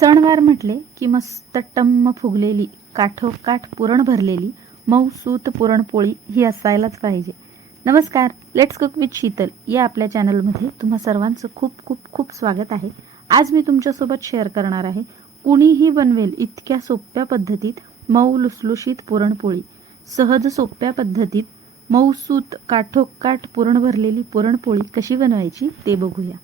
सणवार म्हटले की मस्त टम्म फुगलेली काठोकाठ पुरण भरलेली मऊ सूत पुरणपोळी ही असायलाच पाहिजे. नमस्कार लेट्स कुक विथ शीतल या आपल्या चॅनलमध्ये तुम्हा सर्वांचं खूप खूप खूप स्वागत आहे. आज मी तुमच्यासोबत शेअर करणार आहे कुणीही बनवेल इतक्या सोप्या पद्धतीत मऊ लुसलुशीत पुरणपोळी. सहज सोप्या पद्धतीत मऊसूत काठोकाठ पुरण भरलेली पुरणपोळी कशी बनवायची ते बघूया.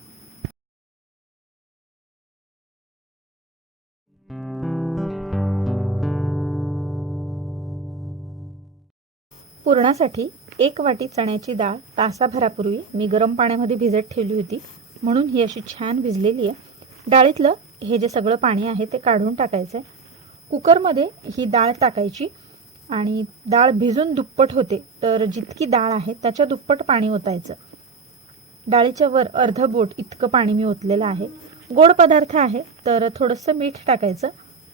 पुरणासाठी एक वाटी चण्याची डाळ तासाभरापूर्वी मी गरम पाण्यामध्ये भिजत ठेवली होती. म्हणून ही अशी छान भिजलेली आहे. डाळीतलं हे जे सगळं पाणी आहे ते काढून टाकायचं आहे कुकरमध्ये ही डाळ टाकायची आणि डाळ भिजून दुप्पट होते तर जितकी डाळ आहे त्याच्या दुप्पट पाणी ओतायचं. डाळीच्या वर अर्ध बोट इतकं पाणी मी ओतलेलं आहे. गोड पदार्थ आहे तर थोडंसं मीठ टाकायचं.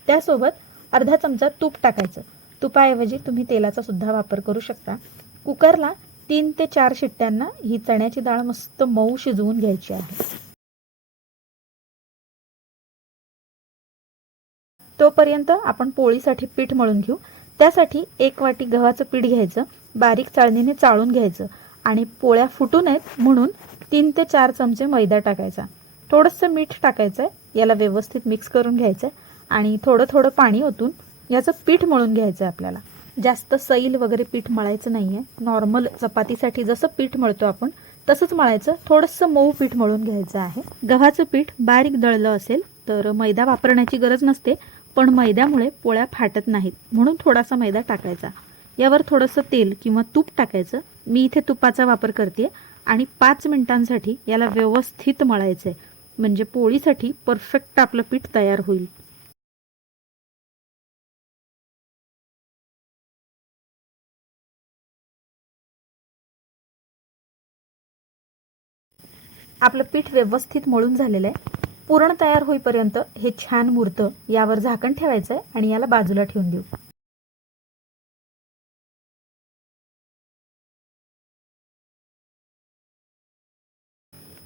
त्यासोबत अर्धा चमचा तूप टाकायचं. तुपाऐवजी तुम्ही तेलाचा सुद्धा वापर करू शकता. कुकरला तीन ते चार शिट्ट्यांना ही चण्याची डाळ मस्त मऊ शिजवून घ्यायची आहे. तोपर्यंत आपण पोळीसाठी पीठ मळून घेऊ. त्यासाठी एक वाटी गव्हाचं पीठ घ्यायचं बारीक चाळणीने चाळून घ्यायचं आणि पोळ्या फुटू नयेत म्हणून तीन ते चार चमचे मैदा टाकायचा. थोडंसं मीठ टाकायचं आहे याला व्यवस्थित मिक्स करून घ्यायचं आहे आणि थोडं थोडं पाणी ओतून याचं पीठ मळून घ्यायचं आहे आपल्याला. जास्त सैल वगैरे पीठ मळायचं नाही आहे नॉर्मल चपातीसाठी जसं पीठ मळतो आपण तसंच मळायचं. थोडंसं मऊ पीठ मळून घ्यायचं आहे. गव्हाचं पीठ बारीक दळलं असेल तर मैदा वापरण्याची गरज नसते पण मैद्यामुळे पोळ्या फाटत नाहीत. म्हणून थोडासा मैदा टाकायचा. यावर थोडंसं तेल किंवा तूप टाकायचं. मी इथे तुपाचा वापर करते आणि पाच मिनिटांसाठी याला व्यवस्थित मळायचं आहे म्हणजे पोळीसाठी परफेक्ट आपलं पीठ तयार होईल. आपलं पीठ व्यवस्थित मळून झालेलं आहे. पुरण तयार होईपर्यंत हे छान मुरतं. यावर झाकण ठेवायचं आहे आणि याला बाजूला ठेवून देऊ.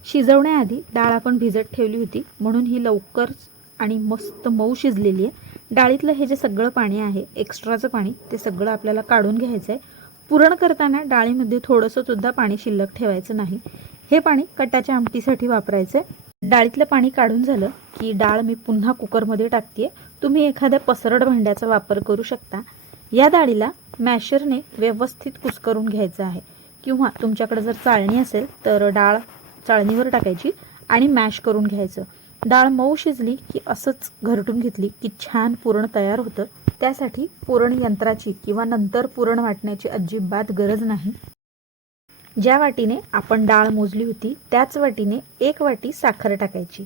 शिजवण्याआधी डाळ आपण भिजत ठेवली होती. म्हणून ही लवकर आणि मस्त मऊ शिजलेली आहे. डाळीतलं हे जे सगळं पाणी आहे एक्स्ट्राचं पाणी ते सगळं आपल्याला काढून घ्यायचं आहे पुरण करताना डाळीमध्ये थोडंसं सुद्धा पाणी शिल्लक ठेवायचं नाही. हे पाणी कटाच्या आमटीसाठी वापरायचं. आहे डाळीतलं पाणी काढून झालं की डाळ मी पुन्हा कुकरमध्ये टाकते तुम्ही एखाद्या पसरड भांड्याचा वापर करू शकता. या डाळीला मॅशरने व्यवस्थित कुस्करून घ्यायचं आहे. किंवा तुमच्याकडे जर चाळणी असेल तर डाळ चाळणीवर टाकायची आणि मॅश करून घ्यायचं. डाळ मऊ शिजली की असंच घरटून घेतली की छान पुरण तयार होतं. त्यासाठी पुरण यंत्राची किंवा नंतर पुरण वाटण्याची अजिबात गरज नाही. ज्या वाटीने आपण डाळ मोजली होती त्याच वाटीने एक वाटी साखर टाकायची.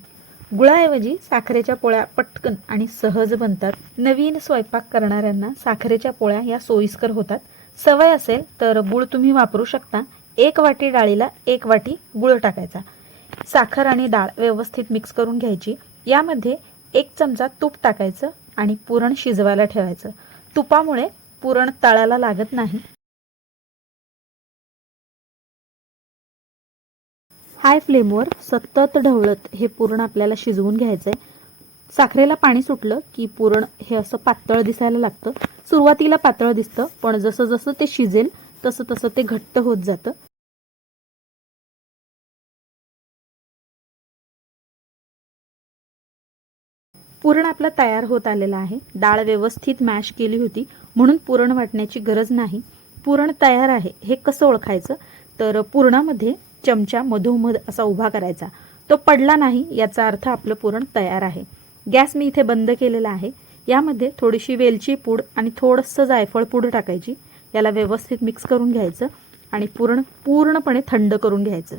गुळाऐवजी साखरेच्या पोळ्या पटकन आणि सहज बनतात. नवीन स्वयंपाक करणाऱ्यांना साखरेच्या पोळ्या या सोयीस्कर होतात. सवय असेल तर गुळ तुम्ही वापरू शकता. एक वाटी डाळीला एक वाटी गुळ टाकायचा. साखर आणि डाळ व्यवस्थित मिक्स करून घ्यायची. यामध्ये एक चमचा तूप टाकायचं आणि पुरण शिजवायला ठेवायचं. तुपामुळे पुरण तळाला लागत नाही. हाय फ्लेमवर सतत ढवळत हे पुरण आपल्याला शिजवून घ्यायचं आहे साखरेला पाणी सुटलं की पुरण हे असं पातळ दिसायला लागतं. सुरुवातीला पातळ दिसतं पण जसं जसं ते शिजेल तसं तसं ते घट्ट होत जातं. पुरण आपला तयार होत आलेला आहे. डाळ व्यवस्थित मॅश केली होती म्हणून पुरण वाटण्याची गरज नाही. पुरण तयार आहे हे कसं ओळखायचं? तर पुरणामध्ये चमचा मधोमध असा उभा करायचा. तो पडला नाही याचा अर्थ आपलं पुरण तयार आहे. गॅस मी इथे बंद केलेला आहे. यामध्ये थोडीशी वेलची पूड आणि थोडंसं जायफळ पूड टाकायची. याला व्यवस्थित मिक्स करून घ्यायचं आणि पुरण पूर्णपणे थंड करून घ्यायचं.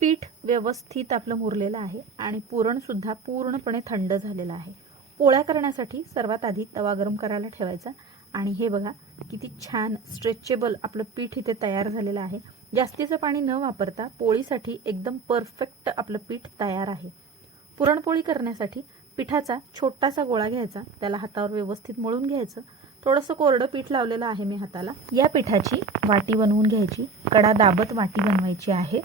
पीठ व्यवस्थित आपलं मुरलेलं आहे आणि पुरणसुद्धा पूर्णपणे थंड झालेलं आहे. पोळ्या करण्यासाठी सर्वात आधी तवा गरम करायला ठेवायचा. आणि हे बघा किती छान स्ट्रेचेबल आपलं पीठ इथे तयार झालेलं आहे. जास्तीचं पाणी न वापरता पोळीसाठी एकदम परफेक्ट आपलं पीठ तयार आहे. पुरणपोळी करण्यासाठी पिठाचा छोटासा गोळा घ्यायचा त्याला हातावर व्यवस्थित मळून घ्यायचं. थोडंसं कोरडं पीठ लावलेलं आहे मी हाताला. या पिठाची वाटी बनवून घ्यायची. कडा दाबत वाटी बनवायची आहे.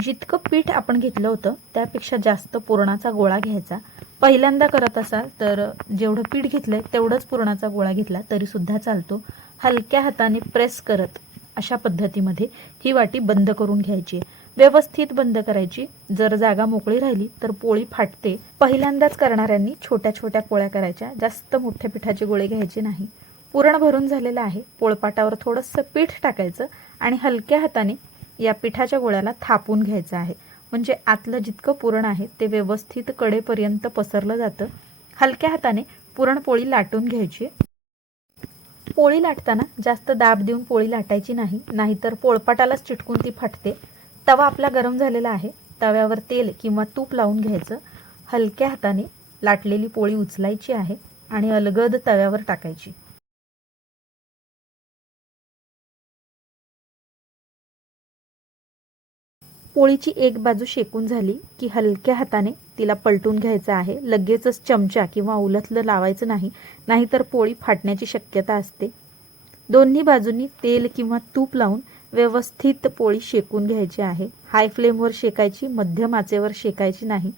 जितकं पीठ आपण घेतलं होतं त्यापेक्षा जास्त पुरणाचा गोळा घ्यायचा. पहिल्यांदा करत असाल तर जेवढं पीठ घेतलंय तेवढंच पुरणाचा गोळा घेतला तरीसुद्धा चालतो. हलक्या हाताने प्रेस करत अशा पद्धतीमध्ये ही वाटी बंद करून घ्यायची. व्यवस्थित बंद करायची. जर जागा मोकळी राहिली तर पोळी फाटते. पहिल्यांदाच करणाऱ्यांनी छोट्या छोट्या पोळ्या करायच्या. जास्त मोठ्या पिठाचे गोळे घ्यायचे नाही. पुरण भरून झालेलं आहे. पोळपाटावर थोडंसं पीठ टाकायचं आणि हलक्या हाताने या पिठाच्या गोळ्याला थापून घ्यायचं आहे. म्हणजे आतलं जितकं पुरण आहे ते व्यवस्थित कडेपर्यंत पसरलं जातं. हलक्या हाताने पुरणपोळी लाटून घ्यायची. पोळी लाटताना जास्त दाब देऊन पोळी लाटायची नाही नाहीतर पोळपाटालाच चिटकून ती फाटते. तवा आपला गरम झालेला आहे. तव्यावर तेल किंवा तूप लावून घ्यायचं. हलक्या हाताने लाटलेली पोळी उचलायची आहे आणि अलगद तव्यावर टाकायची. पोळीची एक बाजू शेकून झाली की हलक्या हाताने तिला पलटून घ्यायचं आहे. लगेचच चमचा किंवा उलथलं लावायचं नाही नाहीतर पोळी फाटण्याची शक्यता असते. दोन्ही बाजूंनी तेल किंवा तूप लावून व्यवस्थित पोळी शेकून घ्यायची आहे. हाय फ्लेमवर शेकायची मध्यम आचेवर शेकायची नाही.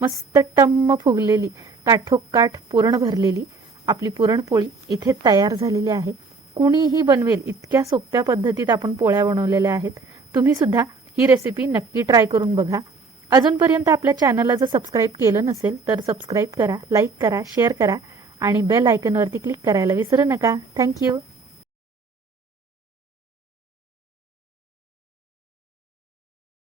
मस्त टम्म फुगलेली काठोकाठ पुरण भरलेली आपली पुरणपोळी इथे तयार झालेली आहे. कुणीही बनवेल इतक्या सोप्या पद्धतीत आपण पोळ्या बनवलेल्या आहेत. तुम्ही सुद्धा ही रेसिपी नक्की ट्राय करून बघा. अजूनपर्यंत आपल्या चॅनलला जर सबस्क्राईब केलं नसेल तर सबस्क्राईब करा लाईक करा शेअर करा आणि बेल आयकनवरती क्लिक करायला विसरू नका. थँक्यू